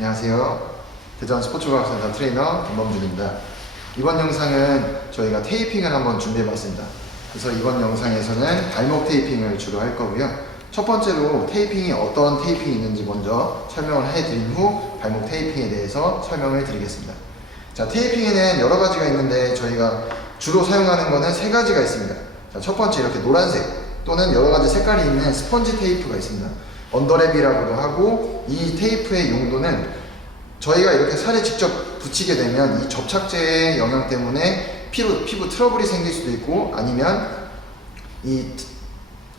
안녕하세요. 대전 스포츠과학센터 트레이너 김범준입니다. 이번 영상은 저희가 테이핑을 한번 준비해봤습니다. 그래서 이번 영상에서는 발목 테이핑을 주로 할 거고요. 첫 번째로 테이핑이 어떤 테이핑이 있는지 먼저 설명을 해드린 후 발목 테이핑에 대해서 설명을 드리겠습니다. 자, 테이핑에는 여러 가지가 있는데 저희가 주로 사용하는 거는 세 가지가 있습니다. 자, 첫 번째 이렇게 노란색 또는 여러 가지 색깔이 있는 스펀지 테이프가 있습니다. 언더랩이라고도 하고, 이 테이프의 용도는 저희가 이렇게 살에 직접 붙이게 되면 이 접착제의 영향 때문에 피부 트러블이 생길 수도 있고, 아니면 이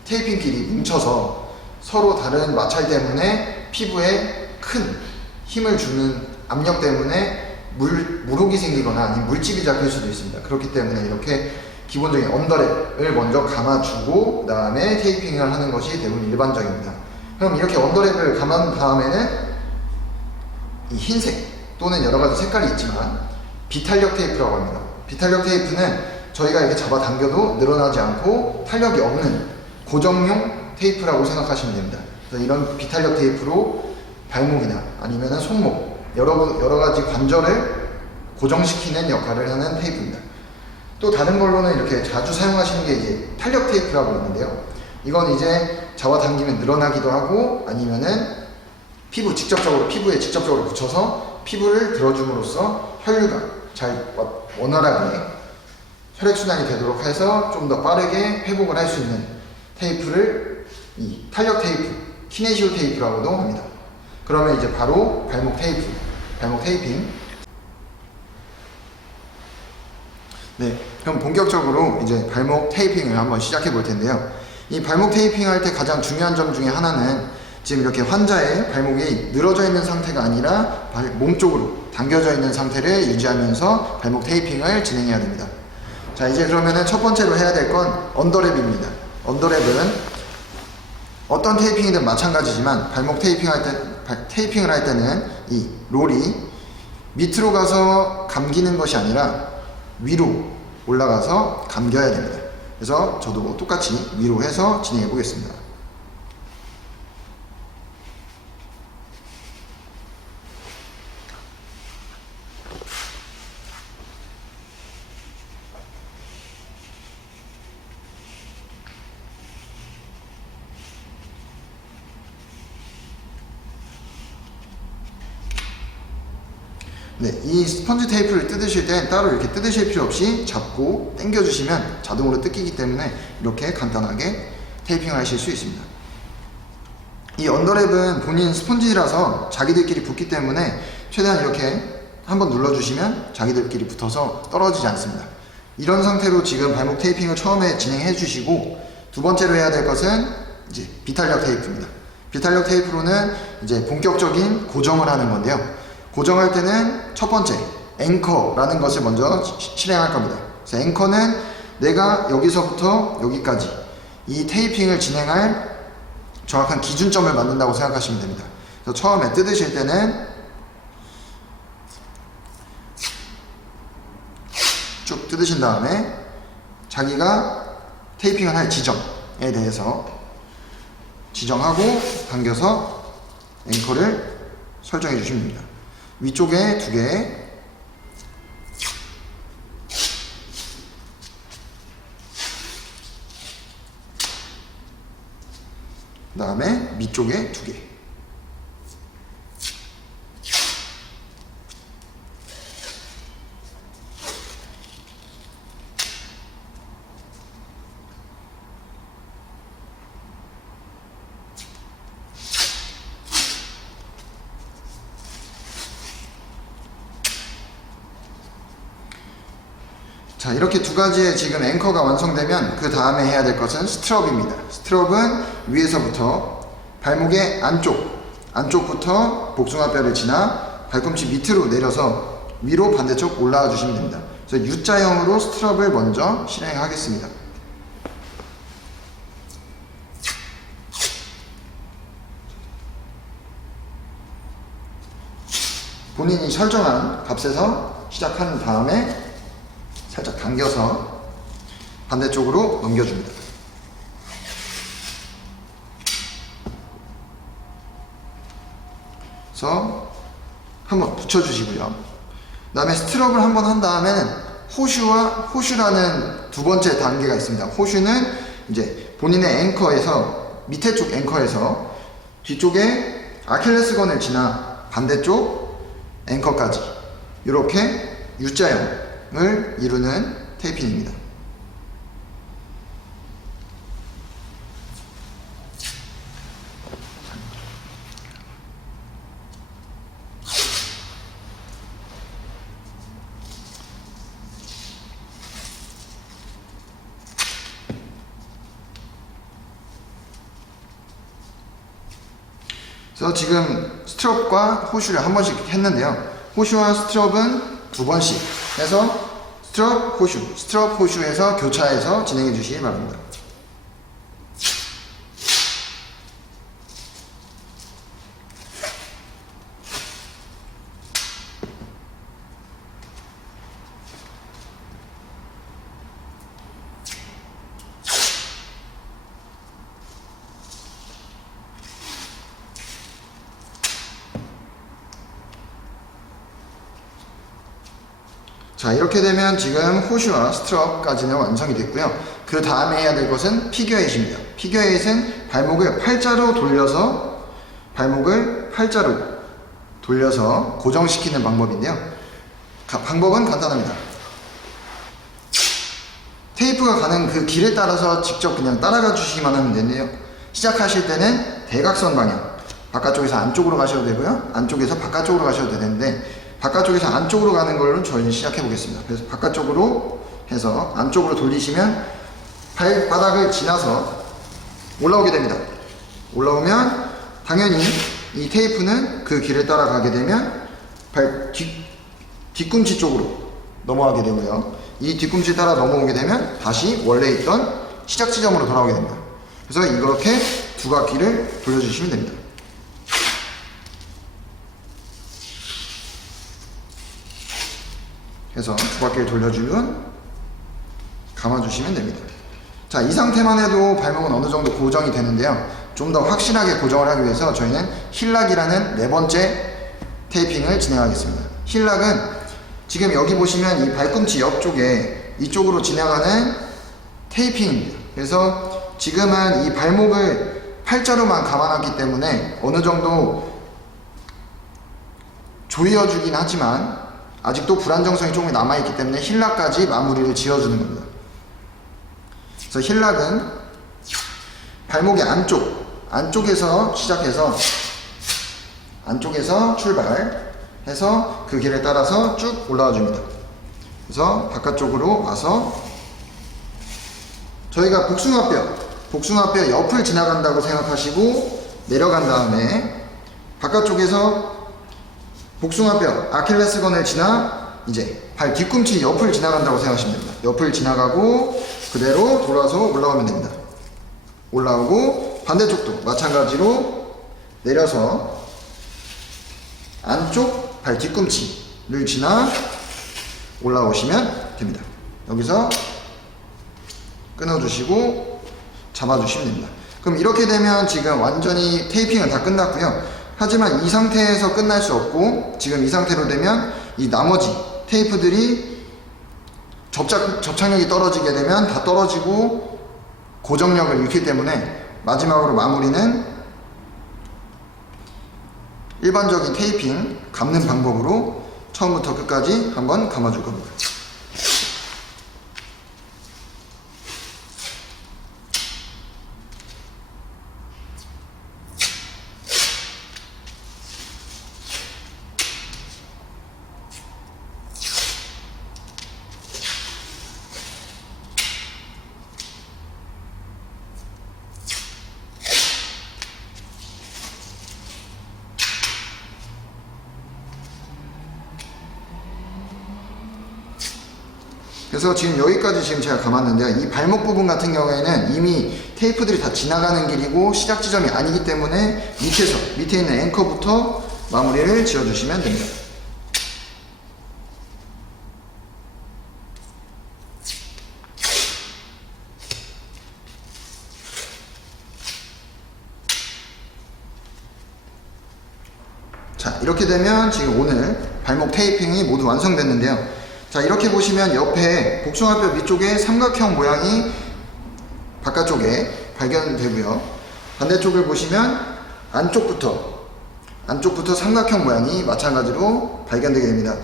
테이핑끼리 뭉쳐서 서로 다른 마찰 때문에 피부에 큰 힘을 주는 압력 때문에 물혹이 생기거나 아니면 물집이 잡힐 수도 있습니다. 그렇기 때문에 이렇게 기본적인 언더랩을 먼저 감아주고 그 다음에 테이핑을 하는 것이 대부분 일반적입니다. 그럼 이렇게 언더랩을 감은 다음에는 이 흰색 또는 여러가지 색깔이 있지만 비탄력 테이프라고 합니다. 비탄력 테이프는 저희가 이렇게 잡아당겨도 늘어나지 않고 탄력이 없는 고정용 테이프라고 생각하시면 됩니다. 그래서 이런 비탄력 테이프로 발목이나 아니면 손목 여러가지 관절을 고정시키는 역할을 하는 테이프입니다. 또 다른 걸로는 이렇게 자주 사용하시는 게 이제 탄력 테이프라고 있는데요. 이건 이제 잡아당기면 늘어나기도 하고, 아니면은 피부에 직접적으로 붙여서 피부를 들어줌으로써 혈류가 잘 원활하게 혈액순환이 되도록 해서 좀 더 빠르게 회복을 할 수 있는 테이프를 이 탄력 테이프, 키네시오 테이프라고도 합니다. 그러면 이제 바로 발목 테이핑. 네, 그럼 본격적으로 이제 발목 테이핑을 한번 시작해 볼 텐데요. 이 발목 테이핑 할 때 가장 중요한 점 중에 하나는 지금 이렇게 환자의 발목이 늘어져 있는 상태가 아니라 몸 쪽으로 당겨져 있는 상태를 유지하면서 발목 테이핑을 진행해야 됩니다. 자, 이제 그러면은 첫 번째로 해야 될 건 언더랩입니다. 언더랩은 어떤 테이핑이든 마찬가지지만 발목 테이핑을 할 때는 이 롤이 밑으로 가서 감기는 것이 아니라 위로 올라가서 감겨야 됩니다. 그래서 저도 똑같이 위로 해서 진행해 보겠습니다. 네, 이 스펀지 테이프를 뜯으실 때 따로 이렇게 뜯으실 필요 없이 잡고 당겨주시면 자동으로 뜯기기 때문에 이렇게 간단하게 테이핑을 하실 수 있습니다. 이 언더랩은 본인 스펀지라서 자기들끼리 붙기 때문에 최대한 이렇게 한번 눌러주시면 자기들끼리 붙어서 떨어지지 않습니다. 이런 상태로 지금 발목 테이핑을 처음에 진행해 주시고, 두 번째로 해야 될 것은 이제 비탄력 테이프입니다. 비탄력 테이프로는 이제 본격적인 고정을 하는 건데요. 고정할 때는 첫 번째 앵커라는 것을 먼저 실행할 겁니다. 그래서 앵커는 내가 여기서부터 여기까지 이 테이핑을 진행할 정확한 기준점을 만든다고 생각하시면 됩니다. 그래서 처음에 뜯으실 때는 쭉 뜯으신 다음에 자기가 테이핑을 할 지점에 대해서 지정하고 당겨서 앵커를 설정해 주시면 됩니다. 위쪽에 2개, 그 다음에 밑쪽에 2개. 자, 이렇게 두 가지의 지금 앵커가 완성되면 그 다음에 해야 될 것은 스트럽입니다. 스트럽은 위에서부터 발목의 안쪽부터 복숭아뼈를 지나 발꿈치 밑으로 내려서 위로 반대쪽 올라와 주시면 됩니다. 그래서 U자형으로 스트럽을 먼저 실행하겠습니다. 본인이 설정한 값에서 시작한 다음에 살짝 당겨서 반대쪽으로 넘겨줍니다. 그래서 한번 붙여주시고요. 그 다음에 스트럽을 한번 한 다음에는 호슈라는 두 번째 단계가 있습니다. 호슈는 이제 본인의 앵커에서, 밑에 쪽 앵커에서 뒤쪽에 아킬레스건을 지나 반대쪽 앵커까지 이렇게 U자형을 이루는 테이핑입니다. 그래서 지금 스트럽과 호슈를 한 번씩 했는데요. 호슈와 스트럽은 두 번씩 해서 스트럽, 호슈 해서 교차해서 진행해 주시기 바랍니다. 자, 이렇게 되면 지금 호슈와 스트럽까지는 완성이 됐고요. 그 다음에 해야 될 것은 피겨에잇입니다. 피겨에잇은 발목을 팔자로 돌려서 고정시키는 방법인데요. 방법은 간단합니다. 테이프가 가는 그 길에 따라서 직접 그냥 따라가 주시기만 하면 되는데요. 시작하실 때는 대각선 방향, 바깥쪽에서 안쪽으로 가셔도 되고요. 안쪽에서 바깥쪽으로 가셔도 되는데 바깥쪽에서 안쪽으로 가는 걸로 저희는 시작해 보겠습니다. 그래서 바깥쪽으로 해서 안쪽으로 돌리시면 발바닥을 지나서 올라오게 됩니다. 올라오면 당연히 이 테이프는 그 길을 따라가게 되면 뒤꿈치 쪽으로 넘어가게 되고요. 이 뒤꿈치 따라 넘어오게 되면 다시 원래 있던 시작 지점으로 돌아오게 됩니다. 그래서 이렇게 두 바퀴를 돌려주시면 됩니다. 그래서 두 바퀴를 돌려주면 감아주시면 됩니다. 자, 이 상태만 해도 발목은 어느 정도 고정이 되는데요. 좀 더 확실하게 고정을 하기 위해서 저희는 힐락이라는 네 번째 테이핑을 진행하겠습니다. 힐락은 지금 여기 보시면 이 발꿈치 옆쪽에 이쪽으로 진행하는 테이핑입니다. 그래서 지금은 이 발목을 팔자로만 감아놨기 때문에 어느 정도 조여주긴 하지만 아직도 불안정성이 조금 남아있기 때문에 힐락까지 마무리를 지어주는 겁니다. 그래서 힐락은 발목의 안쪽에서 시작해서 안쪽에서 출발해서 그 길을 따라서 쭉 올라와 줍니다. 그래서 바깥쪽으로 와서 저희가 복숭아뼈 옆을 지나간다고 생각하시고 내려간 다음에 바깥쪽에서 복숭아뼈, 아킬레스건을 지나 이제 발 뒤꿈치 옆을 지나간다고 생각하시면 됩니다. 옆을 지나가고 그대로 돌아서 올라오면 됩니다. 올라오고 반대쪽도 마찬가지로 내려서 안쪽 발 뒤꿈치를 지나 올라오시면 됩니다. 여기서 끊어주시고 잡아주시면 됩니다. 그럼 이렇게 되면 지금 완전히 테이핑은 다 끝났고요. 하지만 이 상태에서 끝날 수 없고 지금 이 상태로 되면 이 나머지 테이프들이 접착력이 떨어지게 되면 다 떨어지고 고정력을 잃기 때문에 마지막으로 마무리는 일반적인 테이핑 감는 방법으로 처음부터 끝까지 한번 감아줄 겁니다. 그래서 지금 여기까지 지금 제가 감았는데요. 이 발목 부분 같은 경우에는 이미 테이프들이 다 지나가는 길이고 시작 지점이 아니기 때문에 밑에 있는 앵커부터 마무리를 지어주시면 됩니다. 자, 이렇게 되면 지금 오늘 발목 테이핑이 모두 완성됐는데요. 자, 이렇게 보시면 옆에 복숭아뼈 밑쪽에 삼각형 모양이 바깥쪽에 발견되고요. 반대쪽을 보시면 안쪽부터 삼각형 모양이 마찬가지로 발견되게 됩니다.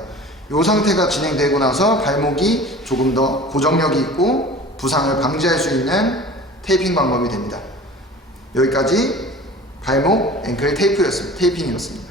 이 상태가 진행되고 나서 발목이 조금 더 고정력이 있고 부상을 방지할 수 있는 테이핑 방법이 됩니다. 여기까지 발목 앵클 테이핑이었습니다.